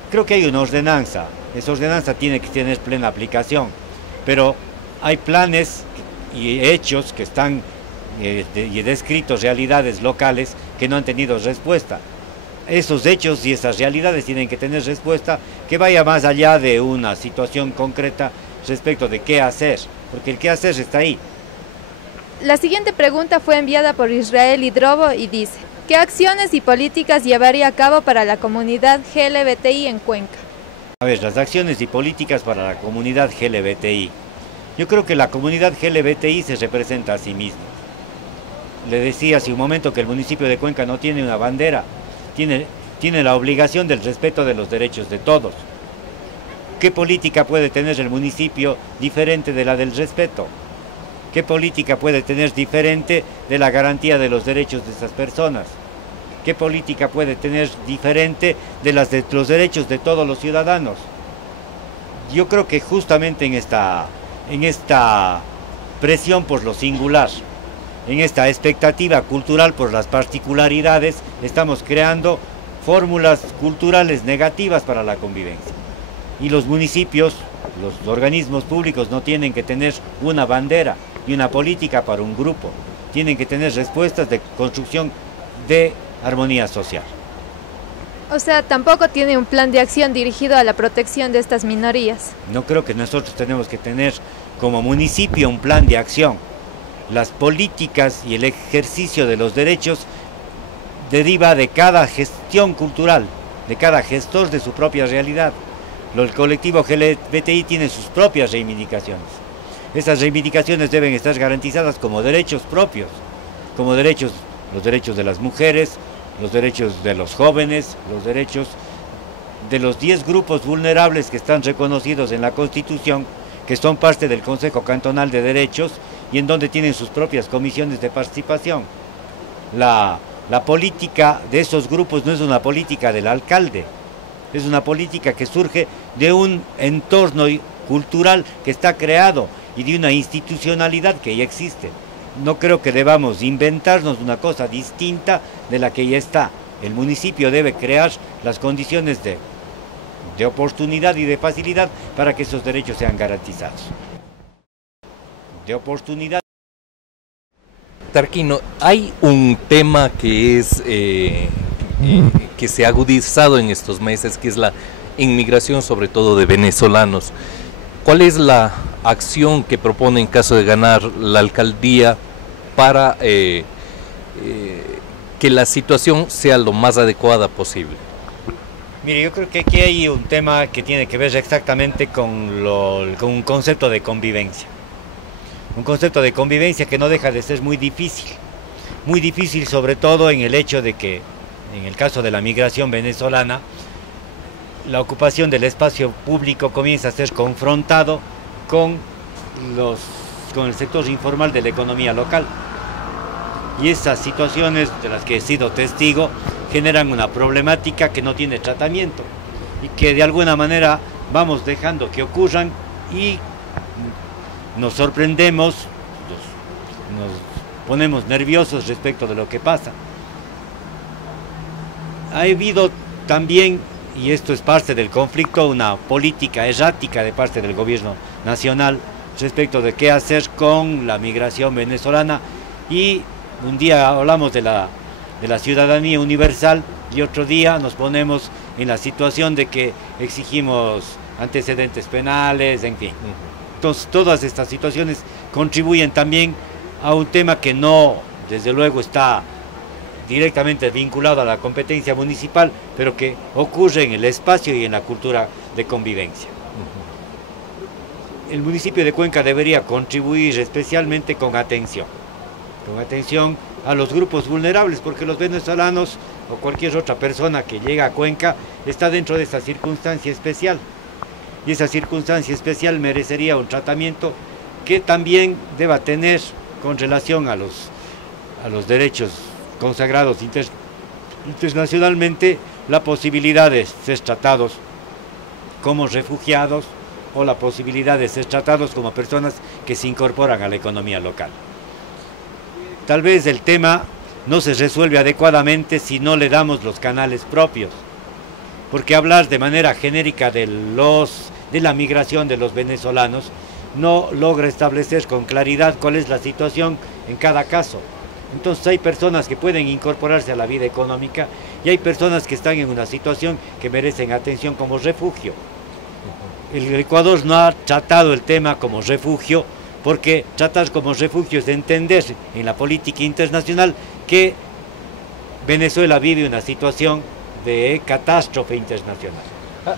Creo que hay una ordenanza. Esa ordenanza tiene que tener plena aplicación, pero hay planes y hechos que están y descritos, realidades locales que no han tenido respuesta. Esos hechos y esas realidades tienen que tener respuesta que vaya más allá de una situación concreta respecto de qué hacer, porque el qué hacer está ahí. La siguiente pregunta fue enviada por Israel Hidrobo y dice: ¿qué acciones y políticas llevaría a cabo para la comunidad LGBTI en Cuenca? A ver, las acciones y políticas para la comunidad LGBTI. Yo creo que la comunidad LGBTI se representa a sí misma. Le decía hace un momento que el municipio de Cuenca no tiene una bandera, tiene la obligación del respeto de los derechos de todos. ¿Qué política puede tener el municipio diferente de la del respeto? ¿Qué política puede tener diferente de la garantía de los derechos de esas personas? ¿Qué política puede tener diferente de los derechos de todos los ciudadanos? Yo creo que justamente en esta presión por lo singular, en esta expectativa cultural por las particularidades, estamos creando fórmulas culturales negativas para la convivencia. Y los municipios, los organismos públicos no tienen que tener una bandera y una política para un grupo, tienen que tener respuestas de construcción de armonía social. O sea, tampoco tiene un plan de acción dirigido a la protección de estas minorías. No creo que nosotros tenemos que tener como municipio un plan de acción. Las políticas y el ejercicio de los derechos deriva de cada gestión cultural, de cada gestor de su propia realidad. El colectivo LGBTI tiene sus propias reivindicaciones. Esas reivindicaciones deben estar garantizadas como derechos propios, como los derechos de las mujeres, los derechos de los jóvenes, los derechos de los 10 grupos vulnerables que están reconocidos en la Constitución, que son parte del Consejo Cantonal de Derechos y en donde tienen sus propias comisiones de participación. La política de esos grupos no es una política del alcalde, es una política que surge de un entorno cultural que está creado y de una institucionalidad que ya existe. No creo que debamos inventarnos una cosa distinta de la que ya está. El municipio debe crear las condiciones de oportunidad y de facilidad para que esos derechos sean garantizados. De oportunidad. Tarquino, hay un tema que es que se ha agudizado en estos meses, que es la inmigración, sobre todo de venezolanos. ¿Cuál es la acción que propone en caso de ganar la alcaldía para que la situación sea lo más adecuada posible? Mire, yo creo que aquí hay un tema que tiene que ver exactamente con un concepto de convivencia. Un concepto de convivencia que no deja de ser muy difícil sobre todo en el hecho de que, en el caso de la migración venezolana, la ocupación del espacio público comienza a ser confrontado con el sector informal de la economía local. Y esas situaciones de las que he sido testigo generan una problemática que no tiene tratamiento y que de alguna manera vamos dejando que ocurran y nos sorprendemos, nos ponemos nerviosos respecto de lo que pasa. Ha habido también, y esto es parte del conflicto, una política errática de parte del gobierno nacional respecto de qué hacer con la migración venezolana, y un día hablamos de de la ciudadanía universal y otro día nos ponemos en la situación de que exigimos antecedentes penales, en fin. Entonces todas estas situaciones contribuyen también a un tema que no, desde luego, está directamente vinculado a la competencia municipal, pero que ocurre en el espacio y en la cultura de convivencia. El municipio de Cuenca debería contribuir especialmente con atención a los grupos vulnerables, porque los venezolanos o cualquier otra persona que llega a Cuenca está dentro de esta circunstancia especial. Y esa circunstancia especial merecería un tratamiento que también deba tener con relación a los derechos consagrados internacionalmente, la posibilidad de ser tratados como refugiados o la posibilidad de ser tratados como personas que se incorporan a la economía local. Tal vez el tema no se resuelve adecuadamente si no le damos los canales propios, porque hablar de manera genérica de la migración de los venezolanos no logra establecer con claridad cuál es la situación en cada caso. Entonces hay personas que pueden incorporarse a la vida económica y hay personas que están en una situación que merecen atención como refugio. El Ecuador no ha tratado el tema como refugio, porque tratar como refugio es entender en la política internacional que Venezuela vive una situación de catástrofe internacional.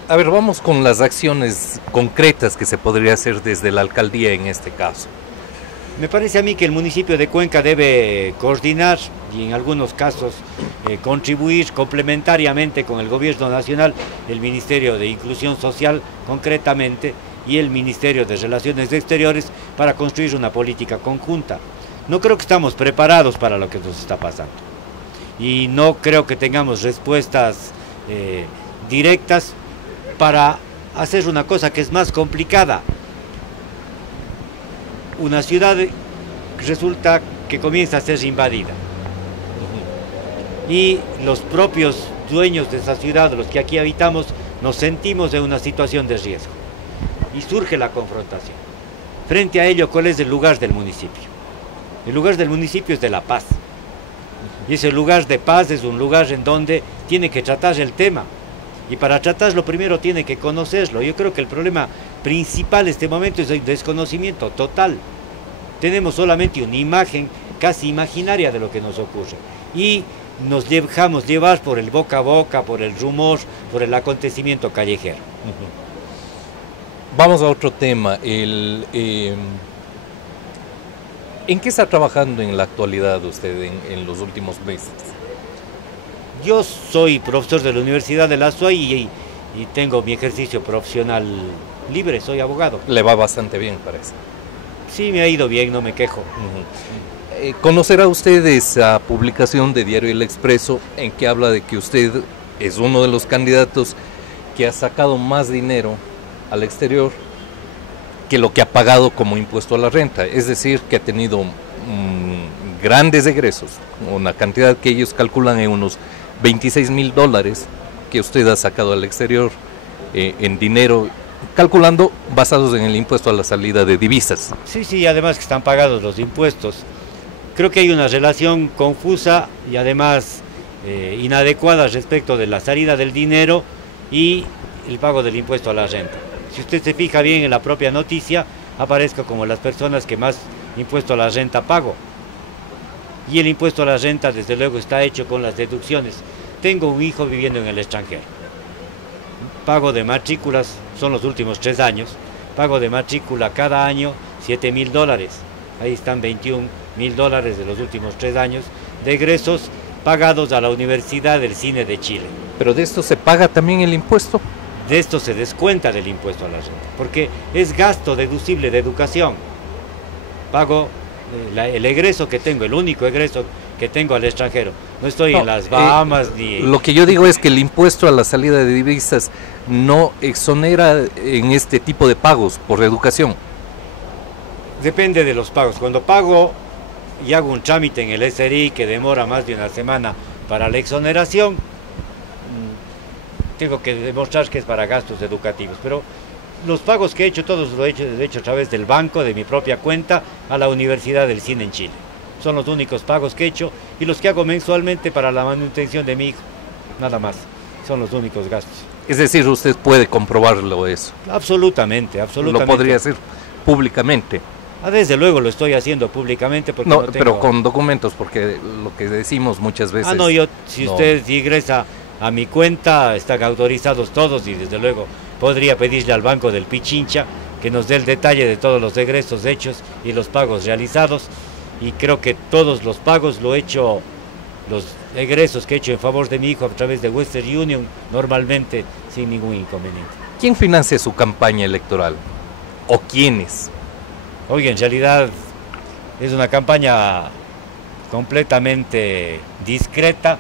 A ver, vamos con las acciones concretas que se podría hacer desde la alcaldía en este caso. Me parece a mí que el municipio de Cuenca debe coordinar y en algunos casos contribuir complementariamente con el gobierno nacional, el Ministerio de Inclusión Social concretamente y el Ministerio de Relaciones Exteriores para construir una política conjunta. No creo que estamos preparados para lo que nos está pasando y no creo que tengamos respuestas directas para hacer una cosa que es más complicada. Una ciudad resulta que comienza a ser invadida y los propios dueños de esa ciudad, los que aquí habitamos, nos sentimos en una situación de riesgo y surge la confrontación. Frente a ello, ¿cuál es el lugar del municipio? El lugar del municipio es de la paz y ese lugar de paz es un lugar en donde tiene que tratar el tema y para tratarlo primero tiene que conocerlo. Yo creo que el problema principal en este momento es el desconocimiento total. Tenemos solamente una imagen casi imaginaria de lo que nos ocurre y nos dejamos llevar por el boca a boca, por el rumor, por el acontecimiento callejero. Vamos a otro tema. ¿En qué está trabajando en la actualidad usted en los últimos meses? Yo soy profesor de la Universidad de la SUAY y tengo mi ejercicio profesional libre, soy abogado. Le va bastante bien, parece. Sí, me ha ido bien, no me quejo. ¿Conocerá usted esa publicación de Diario El Expreso en que habla de que usted es uno de los candidatos que ha sacado más dinero al exterior que lo que ha pagado como impuesto a la renta? Es decir, que ha tenido grandes egresos, una cantidad que ellos calculan en unos $26,000 que usted ha sacado al exterior en dinero, calculando basados en el impuesto a la salida de divisas. Sí, además que están pagados los impuestos. Creo que hay una relación confusa y además inadecuada respecto de la salida del dinero y el pago del impuesto a la renta. Si usted se fija bien en la propia noticia, aparezco como las personas que más impuesto a la renta pago. Y el impuesto a la renta, desde luego, está hecho con las deducciones. Tengo un hijo viviendo en el extranjero. Pago de matrículas, son los últimos 3 años, pago de matrícula cada año $7,000. Ahí están $21,000 de los últimos 3 años de egresos pagados a la Universidad del Cine de Chile. ¿Pero de esto se paga también el impuesto? De esto se descuenta del impuesto a la renta, porque es gasto deducible de educación. Pago el egreso que tengo, el único egreso que tengo al extranjero. No estoy en las Bahamas ni... Lo que yo digo es que el impuesto a la salida de divisas no exonera en este tipo de pagos por educación. Depende de los pagos. Cuando pago y hago un trámite en el SRI que demora más de una semana para la exoneración, tengo que demostrar que es para gastos educativos. Pero los pagos que he hecho, todos los he hecho a través del banco, de mi propia cuenta, a la Universidad del Cine en Chile. son los únicos pagos que he hecho y los que hago mensualmente para la manutención de mi hijo, nada más, son los únicos gastos. Es decir, usted puede comprobarlo eso. Absolutamente. Lo podría hacer públicamente. Desde luego lo estoy haciendo públicamente porque no tengo... pero con documentos, porque lo que decimos muchas veces... Si usted ingresa a mi cuenta, están autorizados todos y desde luego podría pedirle al Banco del Pichincha que nos dé el detalle de todos los egresos hechos y los pagos realizados, y creo que todos los pagos lo he hecho, los egresos que he hecho en favor de mi hijo a través de Western Union, normalmente sin ningún inconveniente. ¿Quién financia su campaña electoral? ¿O quiénes? Oye, en realidad es una campaña completamente discreta,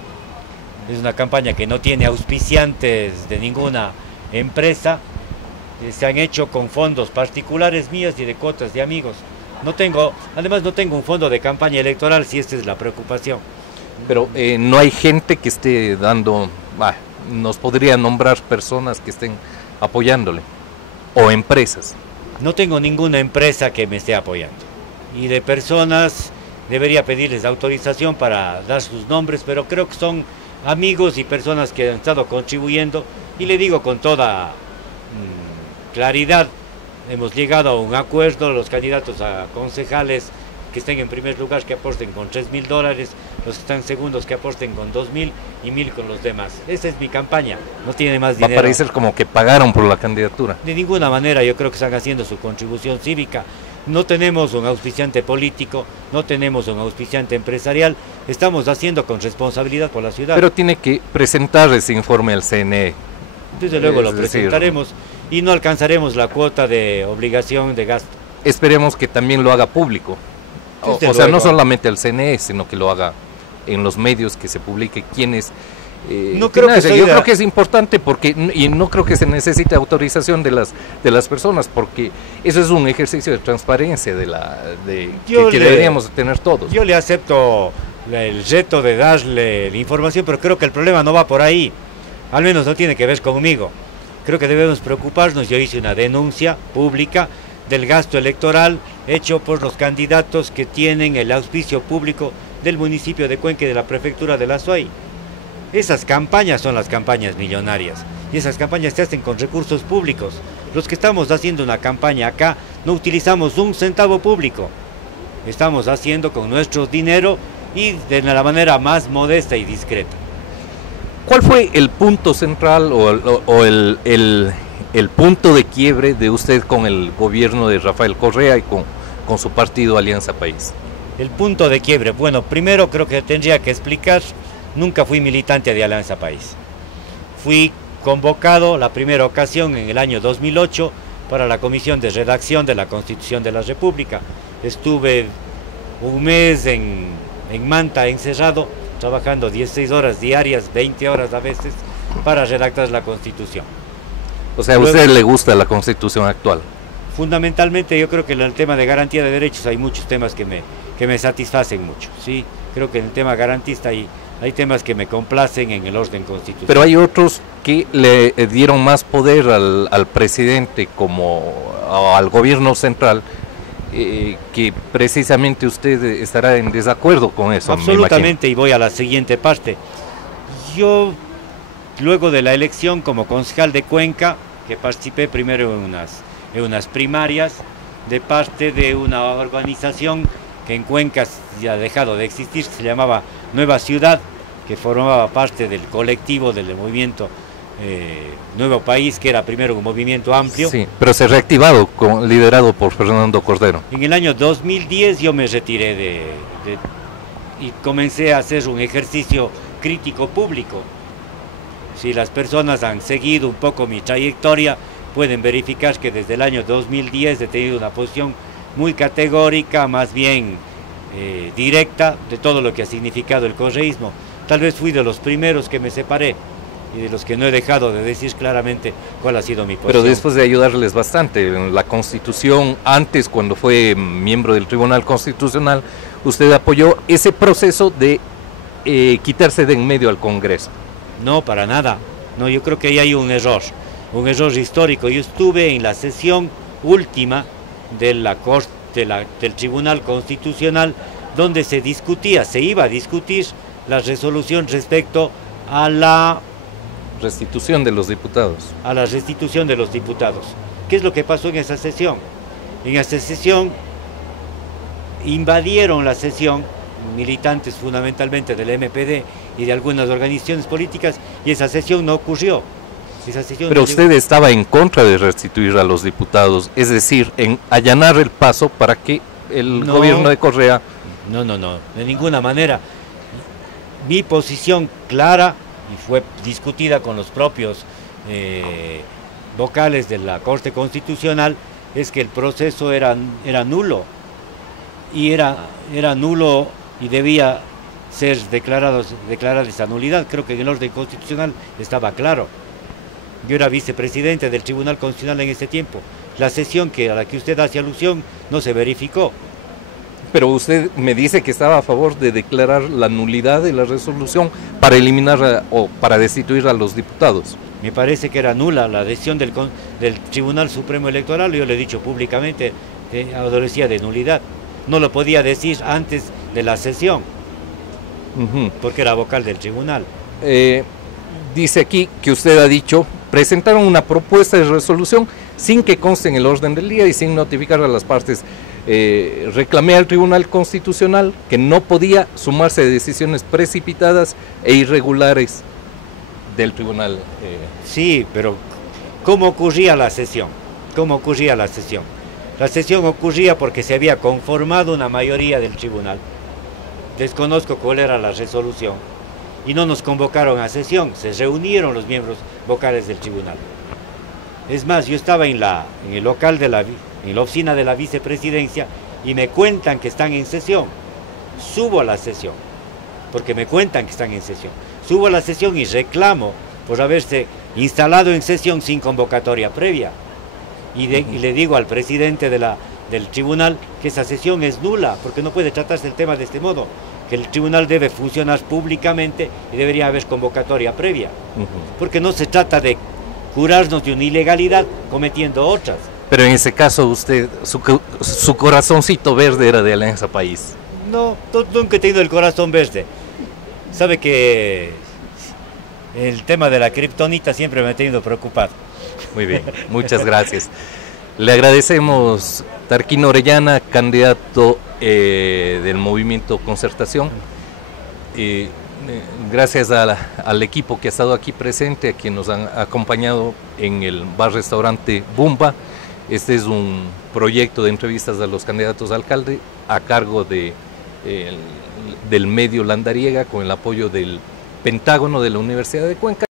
es una campaña que no tiene auspiciantes de ninguna empresa, se han hecho con fondos particulares míos y de cuotas de amigos. Además no tengo un fondo de campaña electoral, si esta es la preocupación. Pero no hay gente que esté dando, nos podría nombrar personas que estén apoyándole, o empresas. No tengo ninguna empresa que me esté apoyando, y de personas debería pedirles autorización para dar sus nombres, pero creo que son amigos y personas que han estado contribuyendo, y le digo con toda claridad, hemos llegado a un acuerdo, los candidatos a concejales que estén en primer lugar que aporten con $3,000, los que están segundos que aporten con 2,000 y 1,000 con los demás. Esa es mi campaña, no tiene más dinero. Va a parecer como que pagaron por la candidatura. De ninguna manera, yo creo que están haciendo su contribución cívica. No tenemos un auspiciante político, no tenemos un auspiciante empresarial, estamos haciendo con responsabilidad por la ciudad. Pero tiene que presentar ese informe al CNE. Desde luego lo presentaremos y no alcanzaremos la cuota de obligación de gasto. Esperemos que también lo haga público. O sea, no solamente al CNE, sino que lo haga en los medios, que se publique quiénes. Yo creo que es importante porque y no creo que se necesite autorización de las personas, porque eso es un ejercicio de transparencia que deberíamos tener todos. Yo le acepto el reto de darle la información, pero creo que el problema no va por ahí, al menos no tiene que ver conmigo. Creo que debemos preocuparnos. Yo hice una denuncia pública del gasto electoral hecho por los candidatos que tienen el auspicio público del municipio de Cuenca y de la prefectura de la Azuay. Esas campañas son las campañas millonarias y esas campañas se hacen con recursos públicos. Los que estamos haciendo una campaña acá no utilizamos un centavo público, estamos haciendo con nuestro dinero y de la manera más modesta y discreta. ¿Cuál fue el punto central o el punto de quiebre de usted con el gobierno de Rafael Correa y con su partido Alianza País? El punto de quiebre, bueno, primero creo que tendría que explicar, nunca fui militante de Alianza País. Fui convocado la primera ocasión en el año 2008 para la Comisión de Redacción de la Constitución de la República. Estuve un mes en Manta encerrado, trabajando 16 horas diarias, 20 horas a veces, para redactar la Constitución. O sea, ¿a usted le gusta la Constitución actual? Fundamentalmente yo creo que en el tema de garantía de derechos hay muchos temas que me satisfacen mucho, ¿sí? Creo que en el tema garantista hay temas que me complacen en el orden constitucional. Pero hay otros que le dieron más poder al presidente como al gobierno central, que precisamente usted estará en desacuerdo con eso. Absolutamente, y voy a la siguiente parte. Yo, luego de la elección como concejal de Cuenca, que participé primero en unas primarias de parte de una organización que en Cuenca ya ha dejado de existir, se llamaba Nueva Ciudad, que formaba parte del colectivo del movimiento Nuevo País, que era primero un movimiento amplio. Sí, pero se ha reactivado, liderado por Fernando Cordero. En el año 2010 yo me retiré y comencé a hacer un ejercicio crítico público. Si las personas han seguido un poco mi trayectoria, pueden verificar que desde el año 2010 he tenido una posición muy categórica, más bien directa, de todo lo que ha significado el correísmo. Tal vez fui de los primeros que me separé y de los que no he dejado de decir claramente cuál ha sido mi posición. Pero después de ayudarles bastante, en la Constitución, antes cuando fue miembro del Tribunal Constitucional, usted apoyó ese proceso de quitarse de en medio al Congreso. No, para nada. No, yo creo que ahí hay un error histórico. Yo estuve en la sesión última de la Corte, del Tribunal Constitucional, donde se iba a discutir la resolución respecto a la restitución de los diputados. A la restitución de los diputados. ¿Qué es lo que pasó en esa sesión? En esa sesión invadieron la sesión militantes fundamentalmente del MPD y de algunas organizaciones políticas, y esa sesión no ocurrió. Pero usted estaba en contra de restituir a los diputados, es decir, en allanar el paso para que el gobierno de Correa... No, de ninguna manera. Mi posición clara, y fue discutida con los propios vocales de la Corte Constitucional, es que el proceso era nulo, y era nulo y debía ser declarada esa nulidad. Creo que en el orden constitucional estaba claro. Yo era vicepresidente del Tribunal Constitucional en ese tiempo. La sesión a la que usted hace alusión no se verificó. Pero usted me dice que estaba a favor de declarar la nulidad de la resolución para eliminar o para destituir a los diputados. Me parece que era nula la decisión del Tribunal Supremo Electoral. Yo le he dicho públicamente que adolecía de nulidad. No lo podía decir antes de la sesión, porque era vocal del tribunal. Dice aquí que usted ha dicho, presentaron una propuesta de resolución sin que conste en el orden del día y sin notificar a las partes. Reclamé al Tribunal Constitucional que no podía sumarse a decisiones precipitadas e irregulares del tribunal. Sí, pero ¿cómo ocurría la sesión? ¿Cómo ocurría la sesión? La sesión ocurría porque se había conformado una mayoría del tribunal. Desconozco cuál era la resolución. Y no nos convocaron a sesión, se reunieron los miembros vocales del tribunal. Es más, yo estaba en el local en la oficina de la vicepresidencia, y me cuentan que están en sesión. Subo a la sesión, porque me cuentan que están en sesión. Subo a la sesión y reclamo por haberse instalado en sesión sin convocatoria previa. Y le digo al presidente del tribunal que esa sesión es nula, porque no puede tratarse el tema de este modo, que el tribunal debe funcionar públicamente y debería haber convocatoria previa, porque no se trata de curarnos de una ilegalidad cometiendo otras. Pero en ese caso usted, su corazoncito verde era de Alianza País. No, nunca he tenido el corazón verde. Sabe que el tema de la kriptonita siempre me ha tenido preocupado. Muy bien, muchas gracias. Le agradecemos Tarquín Orellana, candidato del Movimiento Concertación. Gracias al equipo que ha estado aquí presente, a quien nos han acompañado en el bar-restaurante Bumba. Este es un proyecto de entrevistas a los candidatos a alcalde a cargo del medio Landariega, con el apoyo del Pentágono de la Universidad de Cuenca.